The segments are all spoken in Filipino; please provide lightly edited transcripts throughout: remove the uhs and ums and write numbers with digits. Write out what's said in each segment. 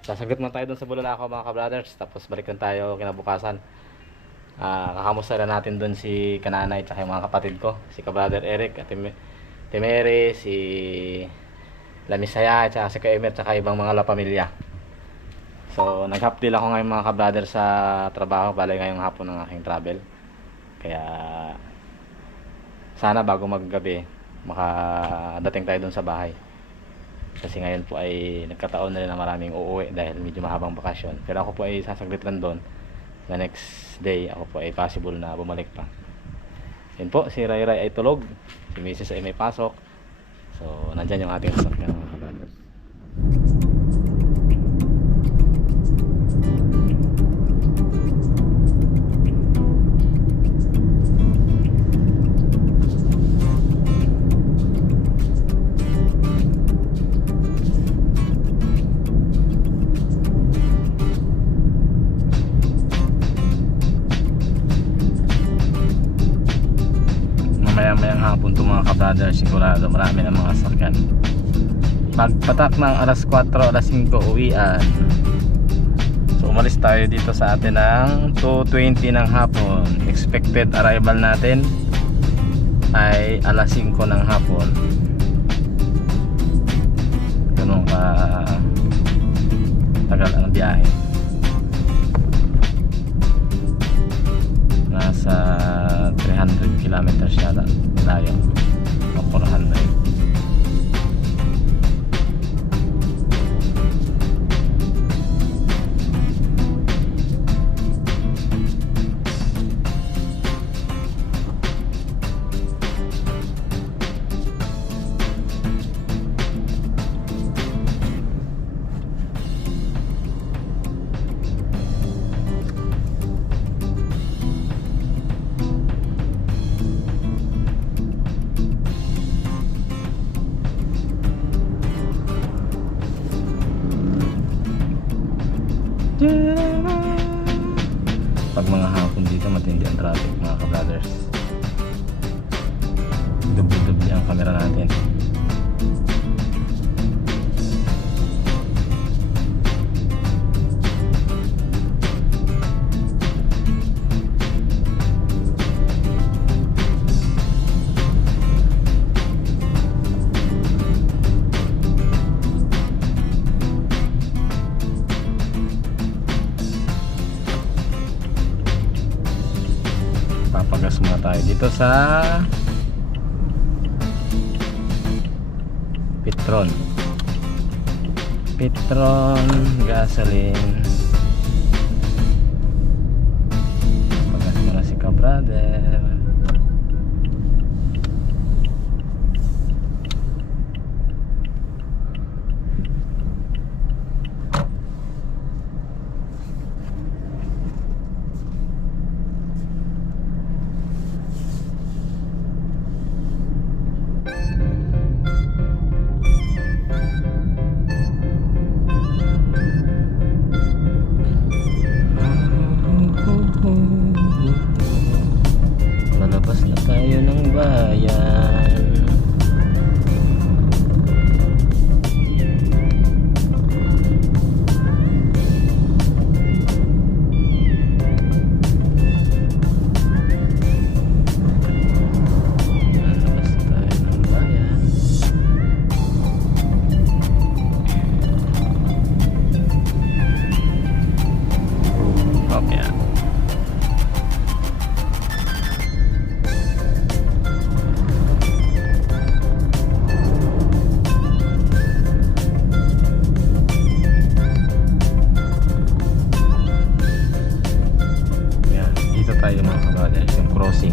Sasagot muna tayo dun sa Bulalakaw mga ka-brothers. Tapos balik lang tayo kinabukasan. Kakamusta na natin dun si kananay at yung mga kapatid ko. Si ka-brother Eric at Timere, si Lamisaya, at si Ka-Emer, at ibang mga la pamilya. So nag-half deal ako ngayon mga ka-brother sa trabaho. Bale ngayong hapon ng aking travel. Kaya sana bago maggabi makadating tayo dun sa bahay. Kasi ngayon po ay nagkataon na rin na maraming uuwi dahil medyo mahabang bakasyon. Pero ako po ay sasaglit lang doon. The next day ako po ay possible na bumalik pa. Yun po, si Ray Ray ay tulog. Si Mrs. ay may pasok. So nandyan yung ating sasakyan mga kabrothers. Mamayang hapon to mga ka-brother, sigurado marami ng mga sakyan. Pagpatak ng alas 4, alas 5 uwian. So umalis tayo dito sa atin ng 2:20 ng hapon. Expected arrival natin ay alas 5 ng hapon. Ganun ka tagal ang biyahe. Nasa 300 kilometers yata layo o 400. Pag mga hapon dito matindi ang traffic mga ka-brothers. Dubli-dubli ang camera natin. Papagas muna tayo dito sa Petron gasoline. Papagas muna si ka-brother. Lalabas na tayo ng bayan. Lalabas na tayo ng bayan. Okay. Tayo mga kabrothers, yung crossing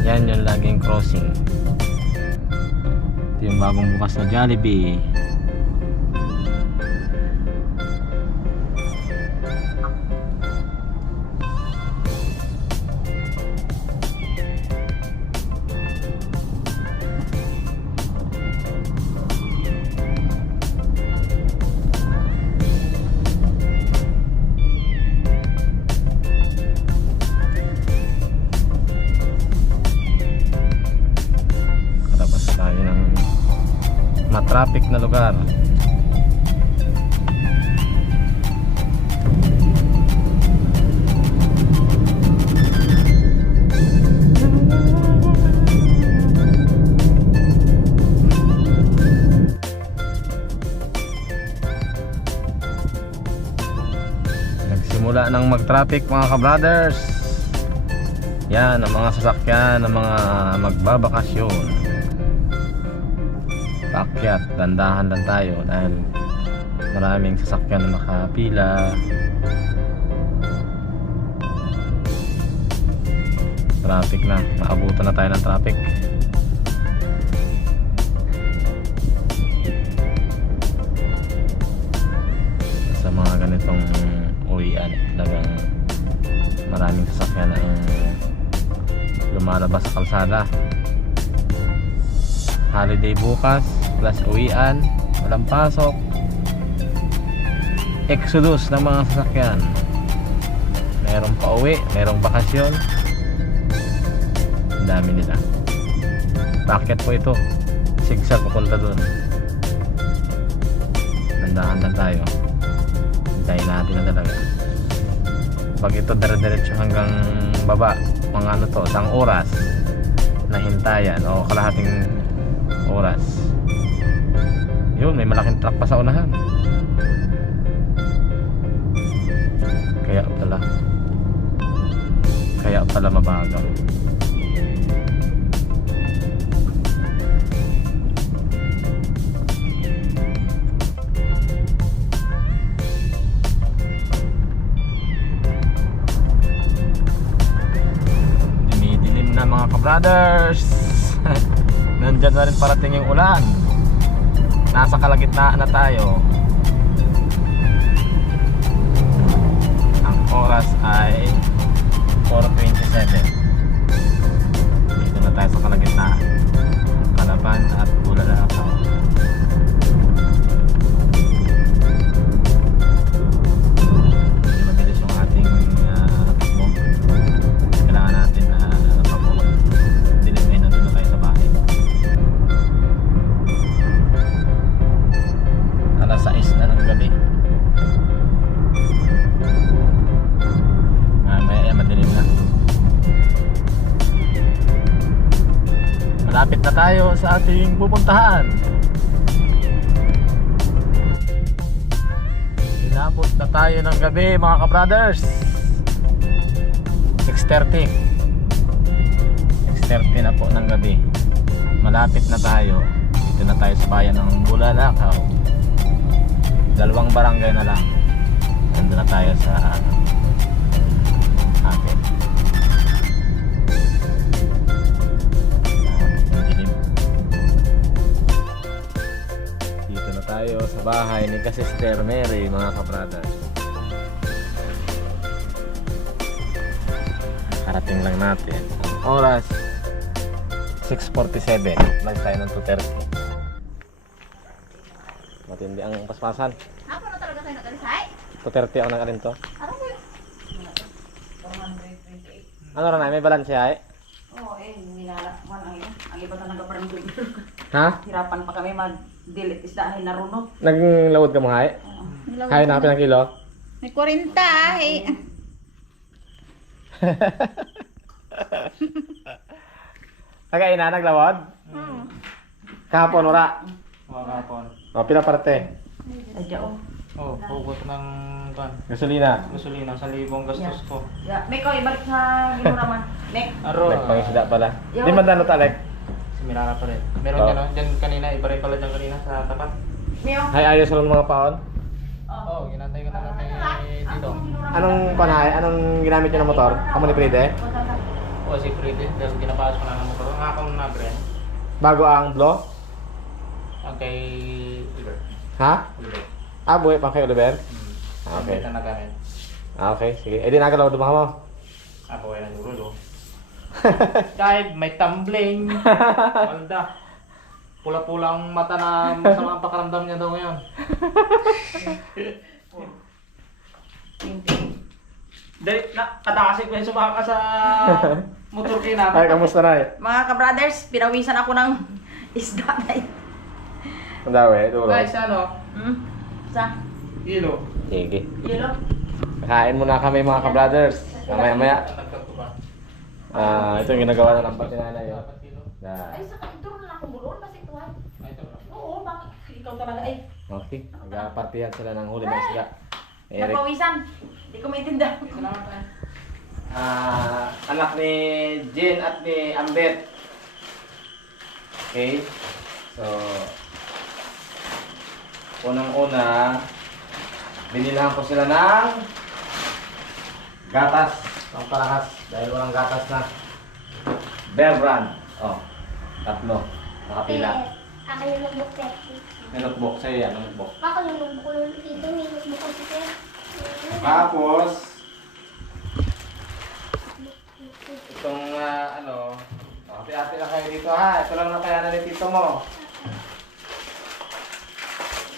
yan yung laging crossing. Ito yung bagong bukas na Jollibee. traffic na lugar. Simula nang mag-traffic mga ka-brothers. Yan ang mga sasakyan ng mga magbabakasyon. Paakyat, dandahan lang tayo dahil maraming sasakyan na nakapila. Traffic na, naabutan na tayo ng traffic. Sa mga ganitong uwian, talagang maraming sasakyan ang lumalabas sa kalsada. Holiday bukas, plus uwian, walang pasok, exodus ng mga sasakyan. Merong pauwi, merong bakasyon. Ang dami nila. Bakit po ito? Sigsag papunta dun. Nandahan lang tayo. Hintayin natin na talaga. Pag ito dire-diretso hanggang baba, mga ano to, isang oras na hintayan o kalahating oras. Yun, may malaking truck pa sa unahan. Kaya pala mabagal. Dinidilim na mga ka-brothers. Nandyan na rin parating yung ulan. Nasa kalagitnaan na tayo. Ang oras ay 4:27. Dito na tayo sa kalagitnaan. Kalaban at Bulalakaw. Mabilis yung ating takbo. Kailangan natin na napapawag. Dilim ay nandun na tayo sa bahay. Alas 6 na ng gabi. Mamaya madilim na. Malapit na tayo sa ating pupuntahan. Inabot na tayo ng gabi mga ka-brothers. 6:30. 6:30 na po ng gabi. Malapit na tayo. Dito na tayo sa bayan ng Bulalakaw. 2 barangay na lang. Nandun na tayo sa atin. Dito na tayo sa bahay ni Sister Mary mga ka-brothers. Karating lang natin. Ang oras 6:47. Lang tayo ng 2:30. Matindi ang paspasan. Ako na talaga kayo nag-alisay? 2:30 ako nag-alin to. Ano ba? 428. Ano rin na? May balance ay? Oo, nilaman ang iba. Ang iba talaga pa rin doon. Ha? Hirapan pa kami mag-delete isda ay narunod. Naglawod ka mo hay? Hay na ng kilo? May 40 eh. Tagay na, naglawod? Kahapon, ora? Kahapon. O, pila parte? Adya o. Oh, hugot ng Gasolina. gasolina, 1,000 gastos ko. May ko ibalik sa ginuraman. Nek. Aro. Nagpangisda pala. Yo. Di man dano talek? Si Mirara pa rin. Meron Oh. dyan, dyan kanina, iba rin pala dyan kanina sa tapat. Mio. Hay, ayos lang mga paon. Oo, ginantay ko na kami dito. Anong panahay? Anong ginamit niyo ng motor? Kamu ni Pride? Oo, si Freddy, dahil ginapaas ko na ng motor. Ang akong na brand, Bago ang blow? ang kay Oliver. Ha? Oliver. Ah, buhay pang kay Oliver? Ah, okay. Ito na gamit. Ah, okay. Sige. Eh, di nagalaw dumaha mo. Ako ay nagurulo. Dive, may tumbling. Malda. Pula-pula ang mata na masama ang pakaramdam niya daw ngayon. Dahil kadasig pa yung sumaka sa motor kina. Ay, kamusta na eh? Mga ka-brothers, pinawisan ako ng isda na ito. Ang dawi, duro. Guys, ano? Sa? Ilo. Sige. Yelo? Kain muna kami mga ka-brothers. Mamaya-maya. Nagkatuba. Ito yung ginagawa na ng pati nanay. Oh. 4 kilo. Na. Ay, sa ito na lang akong buloon kasi ito ha. Ay, ito. Oo, bakit? Ikaw talaga eh. Okay. Nagpartihan sila ng huli ng isda. Eric. Napawisan. Hindi ko maintindihan. Salamat tayo. Anak ni Jen at ni Ambet. Okay? So, unang-una, binilhan ko sila ng gatas, ang palahas, dahil walang gatas na. Bear Brand. Oh, 3. Nakapila. Ako yung notebook, Pepsi. May notebook sa'yo yan, notebook. Ako yung notebook dito, may notebook ko dito. Tapos, itong hati-hati na kayo dito ha. Ito lang nakayanan ni tito mo.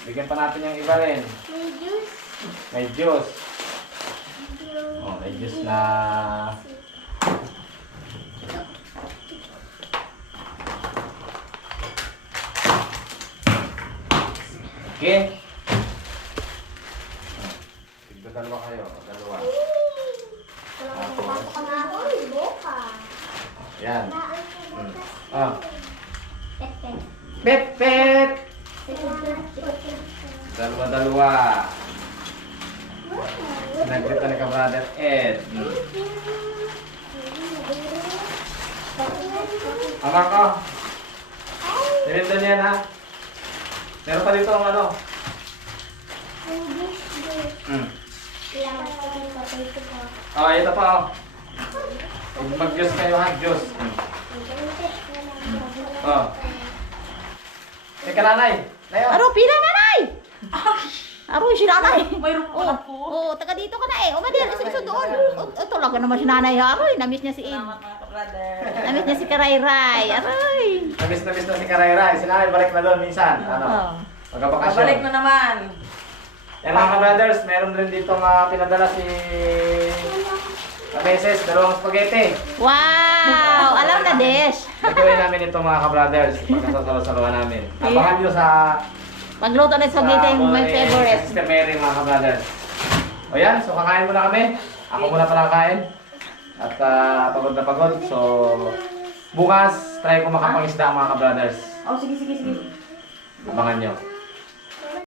Bigyan pa natin yung iba rin. May juice. May juice. Oh, may juice na... Okay. Tigda dalawa kayo. Dalawa. Tapos ka na ako, boka. Yan. Naan ko bukas. Ah. Pepe. Pet, pet! Pepe. Dalawa-dalawa. Nagkita ni ka-brother Ed. Ama ko. Tinito niyan ha. Meron pa dito ang ano. Oh, ito pa oh. Mag-juice kayo ha, juice. Oh. Teka nanay. Nayo. Aro, pila nanay! Aro, si nanay. Mayroon po Oh, ako. oh, taga dito ka na eh. O, madyan, isa doon. Oh, talaga naman si nanay. Aro, namiss niya si Ed. Salamat mga ka-brother. Namiss niya si Karayray. Aray. Namiss na si Karayray. Si nanay balik na doon minsan. Ano? Oh. Magkabakasyon. Babalik na naman. Yan mga ka-brothers, meron rin dito pinadala si Kameses, 2 spaghetti. Wow! Alam na, Desh. Nagawin namin ito mga ka-brothers, pagkasasalo-saluhan namin. Abangan nyo sa Pagluto ng spaghetti, my favorite. Sister Mary mga ka-brothers. O yan, so kakain muna kami. Ako muna pala kain. At pagod na pagod. So, bukas, try ko makapangisda mga ka-brothers. Oh, sige. Abangan nyo.